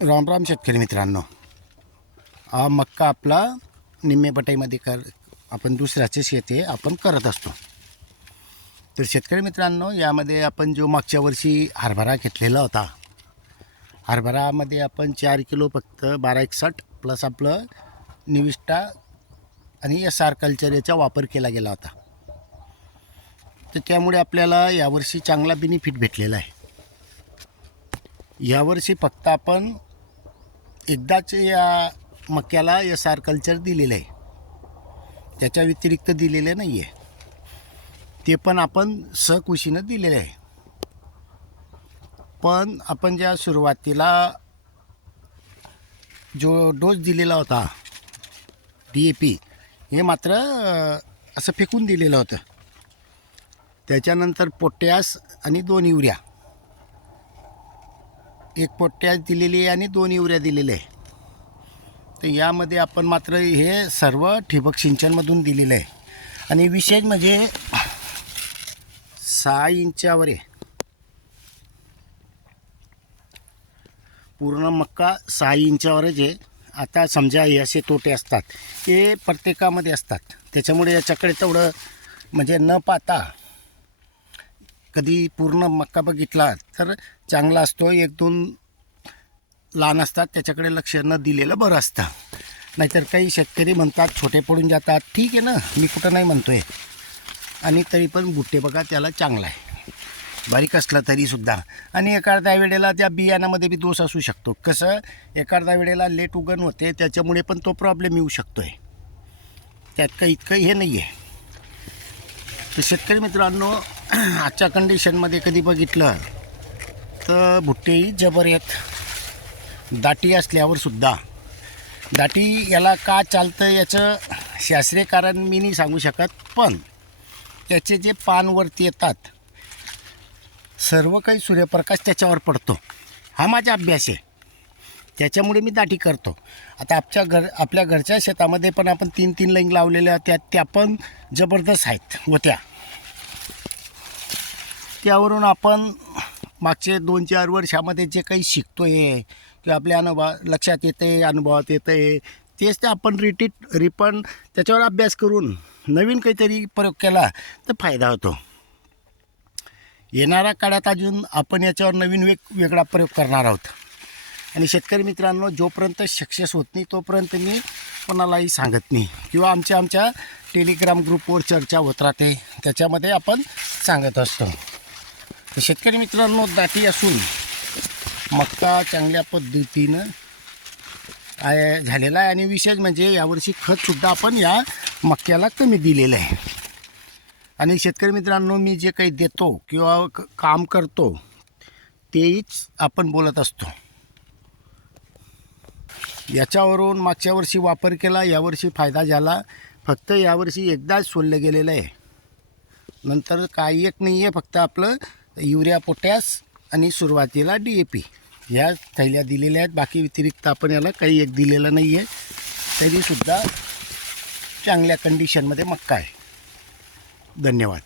राम राम शेतकरी मित्रांनो, हा मक्का आपला निम्मे बटाईमध्ये आपण दुसऱ्याचे शेती आपण करत असतो. तर शेतकरी मित्रांनो, यामध्ये आपण जो मागच्या वर्षी हरभरा घेतलेला होता, हरभरामध्ये आपण 4 किलो फक्त 1261 प्लस आपलं निविष्ठा आणि SR कल्चर याचा वापर केला गेला होता. तर त्यामुळे आपल्याला यावर्षी चांगला बेनिफिट भेटलेला आहे. यावर्षी फक्त आपण एकदाच या मक्याला SR कल्चर दिलेलं आहे, त्याच्या व्यतिरिक्त दिलेले नाही आहे. ते पण आपण सहकुशीनं दिलेलं आहे. पण आपण ज्या सुरुवातीला जो डोस दिलेला होता DAP, हे मात्र असं फेकून दिलेलं होतं. त्याच्यानंतर पोटॅश आणि 2 युरिया, 1 पोटॅश दिलेली आहे आणि 2 युरिया दिलेले आहे. तर यामध्ये आपण मात्र हे सर्व ठिबक सिंचनमधून दिलेलं आहे. आणि विशेष म्हणजे 6 इंचावर आहे, पूर्ण मक्का 6 इंचावरच आहे. आता समजा हे असे तोटे असतात, ते प्रत्येकामध्ये असतात. त्याच्यामुळे याच्याकडे तेवढं म्हणजे न पाहता कधी पूर्ण मक्का बघितला तर चांगला असतो. 1-2 लहान असतात, त्याच्याकडे लक्ष न दिलेलं बरं असतं. नाहीतर काही शेतकरी म्हणतात छोटे पडून जातात. ठीक आहे ना, मी कुठं नाही म्हणतो आहे. आणि तरी पण बुट्टे बघा त्याला चांगला आहे, बारीक असलं तरीसुद्धा. आणि एखाद्या वेळेला त्या बियाण्यामध्ये बी दोष असू शकतो. कसं, एखाद्या वेळेला लेट उगण होते, त्याच्यामुळे पण तो प्रॉब्लेम येऊ शकतो आहे. त्यात काही इतकं हे नाही आहे. तर शेतकरी मित्रांनो, आजच्या कंडिशनमध्ये कधी बघितलं तर भुट्टेही जबर आहेत. दाटी असल्यावर सुद्धा, दाटी याला का चालतं याचं शास्त्रीय कारण मी नाही सांगू शकत, पण त्याचे जे पानवरती येतात सर्व काही सूर्यप्रकाश त्याच्यावर पडतो, हा माझा अभ्यास आहे. त्याच्यामुळे मी दाटी करतो. आता आपल्या घरच्या शेतामध्ये पण आपण 3-3 लाईन लावलेल्या त्या पण जबरदस्त आहेत होत्या. त्यावरून आपण मागचे 2-4 वर्षामध्ये जे काही शिकतो आहे किंवा आपल्या लक्षात येतं आहे, अनुभवात येतं आहे, तेच ते आपण रिपन त्याच्यावर अभ्यास करून नवीन काहीतरी प्रयोग केला तर फायदा होतो. येणाऱ्या काळात अजून आपण याच्यावर नवीन वेगळा प्रयोग करणार आहोत. आणि शेतकरी मित्रांनो, जोपर्यंत सक्सेस होत नाही तोपर्यंत मी कोणालाही सांगत नाही, किंवा आमच्या टेलिग्राम ग्रुपवर चर्चा होत राहते, त्याच्यामध्ये आपण सांगत असतो. तर शेतकरी मित्रांनो, दाटी असून मक्का चांगल्या पद्धतीनं झालेला आहे. आणि विशेष म्हणजे यावर्षी खतसुद्धा आपण या मक्याला कमी दिलेलं आहे. आणि शेतकरी मित्रांनो, मी जे काही देतो किंवा काम करतो तेच आपण बोलत असतो. याच्यावरून मागच्या वर्षी वापर केला, यावर्षी फायदा झाला. फक्त यावर्षी एकदाच सोडलं गेलेलं आहे, नंतर काही एक नाही आहे. फक्त आपलं युरिया, पोटॅश आणि सुरुवातीला DAP ह्या थैल्या दिलेल्या आहेत. बाकी व्यतिरिक्त आपण याला काही एक दिलेलं नाही आहे. तरीसुद्धा चांगल्या कंडिशनमध्ये मक्का आहे. धन्यवाद.